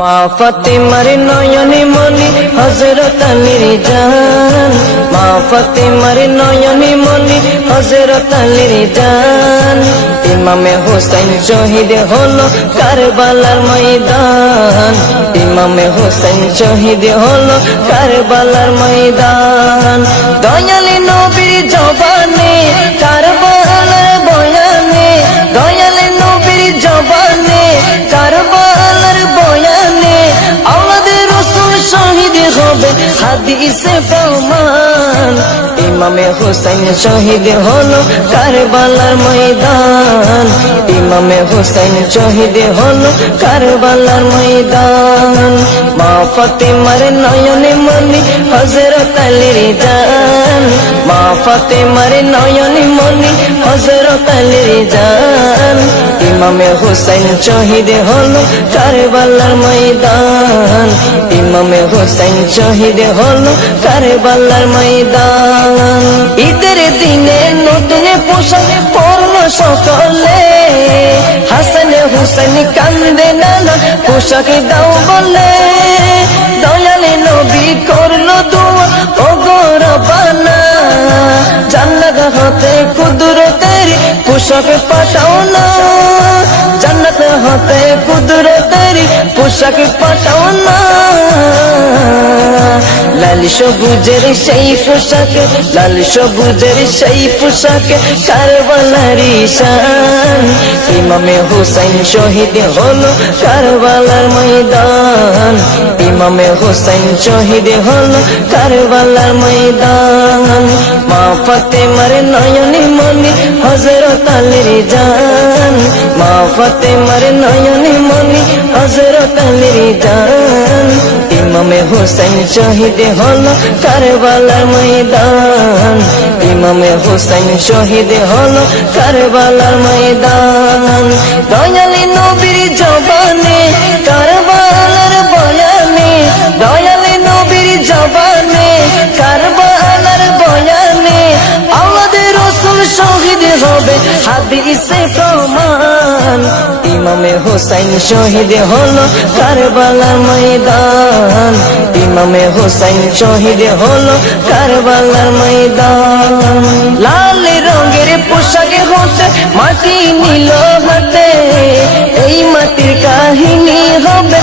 মা ফাতেমার নয়নে মনি হযরত আলীর জান, মা ফাতেমার নয়নে মনি হযরত আলীর জান। ইমামে হোসেন শহীদ হলো কারবালার ময়দান, ইমামে হোসেন শহীদ হলো কারবালার ময়দান। দয়ালি নবীর জবানে কারবালার বয়ানে, দয়ালি নবীর জবানে কারবালার বয়ানে আওলাদে রাসূল শহীদ হবে হাদিসে প্রমাণ। ইমামে হোসেন শহীদ হলো কারবালার ময়দান, ইমামে হোসেন শহীদ হলো কারবালার ময়দান। মা ফাতেমার নয়নে মনি হযরত আলীর জান, মা ফাতেমার নয়নে মনি হযরত আলীর জান। ইমামে হোসেন শহীদ হলো কারবালার ময়দান, ইমামে হোসেন শহীদ হলো কারবালার ময়দান। ঈদের দিনে নতুন পোশাক পরলো সকলে, হাসান হুসেন কান্দে নানা পোশাক দাও বলে। দয়ালে নবী করলো দোয়া ও গো রব্বানা, জান্নাত হতে কুদরতের পোশাক পাঠাও না, জান্নাত হতে কুদরতের পোশাক পাঠাও না। লাল সবুজের সেই পোশাক, লাল সবুজের সেই পোশাক কারবালার শান। ইমামে হোসেন শহীদ হলো কারবালার ময়দান, ইমামে হোসেন শহীদ হলো কারবালার ময়দান। মা ফাতেমার নয়নে মনি হযরত আলীর জান, মা ফাতেমার নয়নে মনি হযরত আলীর জান। ইমামে হোসেন শহীদ হলো কারবালার ময়দান, ইমামে হোসেন শহীদ হলো কারবালার ময়দান। দয়ালি নবীর জবানে কারবালার বয়ানে, দয়ালি নবীর জবানে কারবালার বয়ানে আওলাদে রাসূল শহীদ হবে হাদিসে প্রমাণ। ইমামে হোসেন শহীদ হলো কারবালার ময়দান, ইমামে হোসেন শহীদ হলো কারবালার ময়দান। লাল রঙের পোশাকে হতে মাটি নিল হাতে, এই মাটির কাহিনী হবে